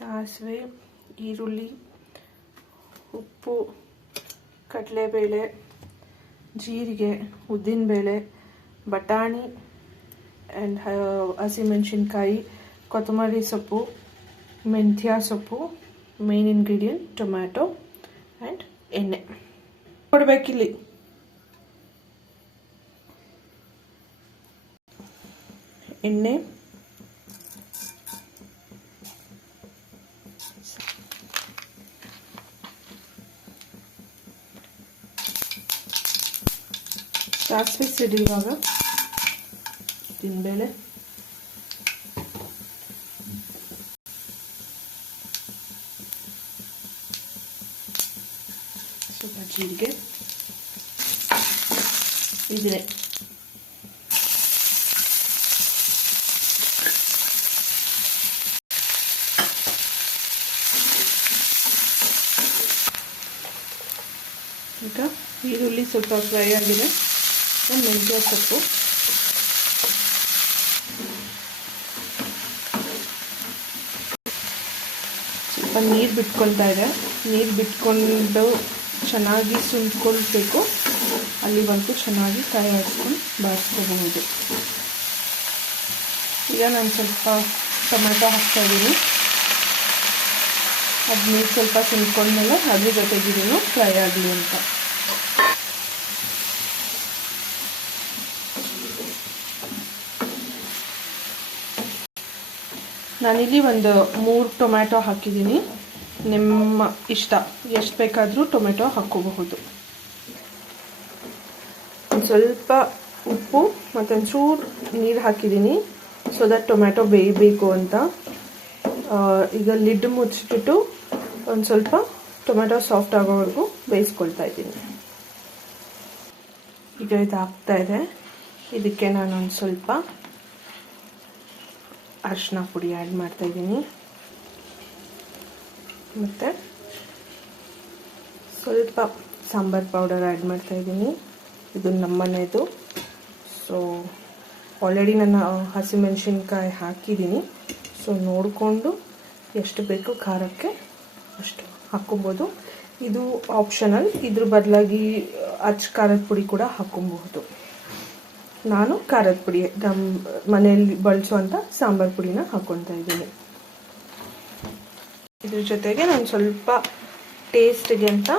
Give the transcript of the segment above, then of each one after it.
ಸಾಸಿವೆ, ಈರುಳ್ಳಿ, ಉಪ್ಪು, ಕಡಲೆಬೇಳೆ, ಜೀರಿಗೆ, ಉದ್ದಿನಬೇಳೆ, ಬಟಾಣಿ ಆ್ಯಂಡ್ ಹಸಿಮೆಣಸಿನ್ಕಾಯಿ, ಕೊತ್ತಂಬರಿ ಸೊಪ್ಪು, ಮೆಂತ್ಯ ಸೊಪ್ಪು, ಮೇನ್ ಇಂಗ್ರೀಡಿಯೆಂಟ್ ಟೊಮ್ಯಾಟೊ ಆ್ಯಂಡ್ ಎಣ್ಣೆ ಕೊಡಬೇಕಿಲ್ಲಿ. ಎಣ್ಣೆ, ಸಾಸಿವೆ ಸಿಡಿಯುವಾಗ ಉದ್ದಿನಬೇಳೆ, ಸ್ವಲ್ಪ ಜೀರಿಗೆ, ಇದೆ ಈಗ ಈರುಳ್ಳಿ ಸ್ವಲ್ಪ ಫ್ರೈ ಆಗಿದೆ. ಮೆಂತ್ಯ ಸೊಪ್ಪು, ಸ್ವಲ್ಪ ನೀರು ಬಿಟ್ಕೊಳ್ತಾ ಇದೆ. ನೀರು ಬಿಟ್ಕೊಂಡು ಚೆನ್ನಾಗಿ ಸುಂದ್ಕೊಳ್ಬೇಕು. ಅಲ್ಲಿವರೆಗೂ ಚೆನ್ನಾಗಿ ಕಾಯಿ ಆಡಿಸ್ಕೊಂಡು ಬಾಡಿಸ್ಕೋಬಹುದು. ಈಗ ನಾನು ಸ್ವಲ್ಪ ಟೊಮೆಟೊ ಹಾಕ್ತಾಯಿದ್ದೀನಿ. ಅದು ನೀರು ಸ್ವಲ್ಪ ಸುಂದ್ಕೊಂಡ್ಮೇಲೆ ಅದ್ರ ಜೊತೆಗಿದೂ ಫ್ರೈ ಆಗಲಿ ಅಂತ. ನಾನಿಲ್ಲಿ ಒಂದು 3 ಟೊಮ್ಯಾಟೊ ಹಾಕಿದ್ದೀನಿ. ನಿಮ್ಮ ಇಷ್ಟ, ಎಷ್ಟು ಬೇಕಾದರೂ ಟೊಮೆಟೊ ಹಾಕ್ಕೋಬಹುದು. ಒಂದು ಸ್ವಲ್ಪ ಉಪ್ಪು ಮತ್ತು ಒಂಚೂರು ನೀರು ಹಾಕಿದ್ದೀನಿ, ಸೊ ದಟ್ ಟೊಮ್ಯಾಟೊ ಬೇಯಬೇಕು ಅಂತ. ಈಗ ಲಿಡ್ ಮುಚ್ಚಿಬಿಟ್ಟು ಒಂದು ಸ್ವಲ್ಪ ಟೊಮೆಟೊ ಸಾಫ್ಟ್ ಆಗೋವರೆಗೂ ಬೇಯಿಸ್ಕೊಳ್ತಾ ಇದ್ದೀನಿ. ಈಗ ಇದು ಆಗ್ತಾ ಇದೆ. ಇದಕ್ಕೆ ನಾನೊಂದು ಸ್ವಲ್ಪ ಅರಿಶಿನ ಪುಡಿ ಆ್ಯಡ್ ಮಾಡ್ತಾ ಇದ್ದೀನಿ. ಮತ್ತು ಸ್ವಲ್ಪ ಸಾಂಬಾರು ಪೌಡರ್ ಆ್ಯಡ್ ಮಾಡ್ತಾ ಇದ್ದೀನಿ. ಇದು ನಮ್ಮನೆಯದು. ಸೊ ಆಲ್ರೆಡಿ ನಾನು ಹಸಿಮೆಣಸಿನ್ಕಾಯಿ ಹಾಕಿದ್ದೀನಿ. ಸೊ ನೋಡಿಕೊಂಡು ಎಷ್ಟು ಬೇಕು ಖಾರಕ್ಕೆ ಅಷ್ಟು ಹಾಕ್ಕೊಬೋದು. ಇದು ಆಪ್ಷನಲ್. ಇದ್ರ ಬದಲಾಗಿ ಖಾರದ ಪುಡಿ ಕೂಡ ಹಾಕ್ಕೊಬಹುದು. ನಾನು ಖಾರದ ಪುಡಿ, ನಮ್ಮ ಮನೆಯಲ್ಲಿ ಬಳಸುವಂಥ ಸಾಂಬಾರು ಪುಡಿನ ಹಾಕ್ಕೊತಾ ಇದ್ದೀನಿ. ಇದ್ರ ಜೊತೆಗೆ ನಾನು ಸ್ವಲ್ಪ ಟೇಸ್ಟ್ಗೆ ಅಂತ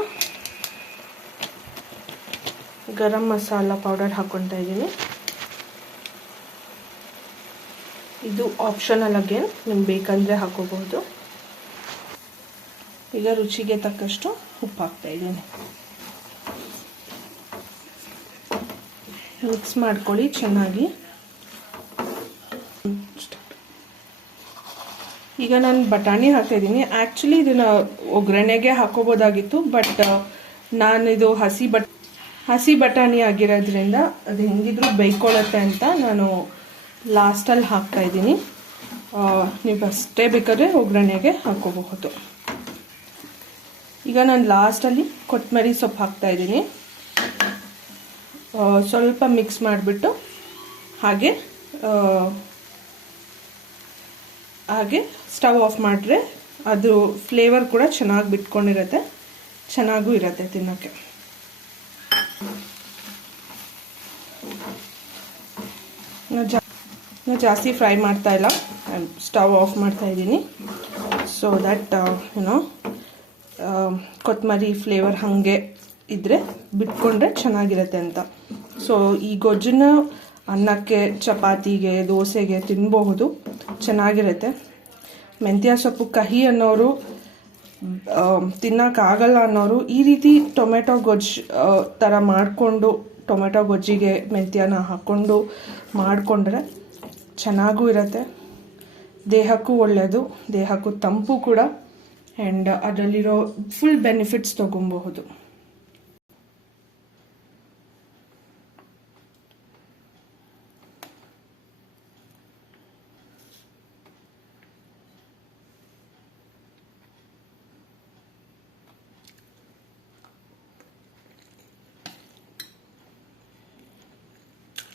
ಗರಂ ಮಸಾಲ ಪೌಡರ್ ಹಾಕ್ಕೊತಾ ಇದ್ದೀನಿ. ಇದು ಆಪ್ಷನಲ್ ಅಗೇನ್, ನಿಮ್ಗೆ ಬೇಕಂದರೆ ಹಾಕೋಬಹುದು. ಈಗ ರುಚಿಗೆ ತಕ್ಕಷ್ಟು ಉಪ್ಪು ಹಾಕ್ತಾ ಇದ್ದೀನಿ. ಮಿಕ್ಸ್ ಮಾಡ್ಕೊಳ್ಳಿ ಚೆನ್ನಾಗಿ. ಈಗ ನಾನು ಬಟಾಣಿ ಹಾಕ್ತಾಯಿದ್ದೀನಿ. ಆ್ಯಕ್ಚುಲಿ ಇದನ್ನು ಒಗ್ಗರಣೆಗೆ ಹಾಕೋಬೋದಾಗಿತ್ತು, ಬಟ್ ನಾನಿದು ಹಸಿ ಬಟಾಣಿ ಆಗಿರೋದ್ರಿಂದ ಅದು ಹೆಂಗಿದ್ರು ಬೇಯ್ಕೊಳ್ಳುತ್ತೆ ಅಂತ ನಾನು ಲಾಸ್ಟಲ್ಲಿ ಹಾಕ್ತಾಯಿದ್ದೀನಿ. ನೀವು ಅಷ್ಟೇ ಬೇಕಾದ್ರೆ ಒಗ್ಗರಣೆಗೆ ಹಾಕೋಬಹುದು. ಈಗ ನಾನು ಲಾಸ್ಟಲ್ಲಿ ಕೊತ್ತಂಬರಿ ಸೊಪ್ಪು ಹಾಕ್ತಾಯಿದ್ದೀನಿ. ಸ್ವಲ್ಪ ಮಿಕ್ಸ್ ಮಾಡಿಬಿಟ್ಟು ಹಾಗೆ ಸ್ಟವ್ ಆಫ್ ಮಾಡಿದ್ರೆ ಅದು ಫ್ಲೇವರ್ ಕೂಡ ಚೆನ್ನಾಗಿ ಬಿಟ್ಕೊಂಡಿರುತ್ತೆ, ಚೆನ್ನಾಗೂ ಇರುತ್ತೆ ತಿನ್ನೋಕ್ಕೆ. ನಾನು ಜಾಸ್ತಿ ಫ್ರೈ ಮಾಡ್ತಾ ಇಲ್ಲ, ಸ್ಟವ್ ಆಫ್ ಮಾಡ್ತಾ ಇದ್ದೀನಿ. ಸೊ ದಟ್ ಕೊತ್ತಂಬರಿ ಫ್ಲೇವರ್ ಹಾಗೆ ಇದ್ದರೆ ಬಿಟ್ಕೊಂಡ್ರೆ ಚೆನ್ನಾಗಿರುತ್ತೆ ಅಂತ. ಸೊ ಈ ಗೊಜ್ಜನ್ನ ಅನ್ನಕ್ಕೆ, ಚಪಾತಿಗೆ, ದೋಸೆಗೆ ತಿನ್ನಬಹುದು, ಚೆನ್ನಾಗಿರುತ್ತೆ. ಮೆಂತ್ಯ ಸೊಪ್ಪು ಕಹಿ ಅನ್ನೋರು, ತಿನ್ನೋಕ್ಕಾಗಲ್ಲ ಅನ್ನೋರು ಈ ರೀತಿ ಟೊಮೆಟೊ ಗೊಜ್ಜು ಥರ ಮಾಡಿಕೊಂಡು, ಟೊಮೆಟೊ ಗೊಜ್ಜಿಗೆ ಮೆಂತ್ಯನ ಹಾಕ್ಕೊಂಡು ಮಾಡಿಕೊಂಡ್ರೆ ಚೆನ್ನಾಗೂ ಇರುತ್ತೆ. ದೇಹಕ್ಕೂ ಒಳ್ಳೆಯದು, ದೇಹಕ್ಕೂ ತಂಪು ಕೂಡ. ಆ್ಯಂಡ್ ಅದರಲ್ಲಿರೋ ಫುಲ್ ಬೆನಿಫಿಟ್ಸ್ ತೊಗೊಬಹುದು.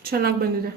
ಚೆನ್ನಾಗಿ ಬಂದಿದೆ.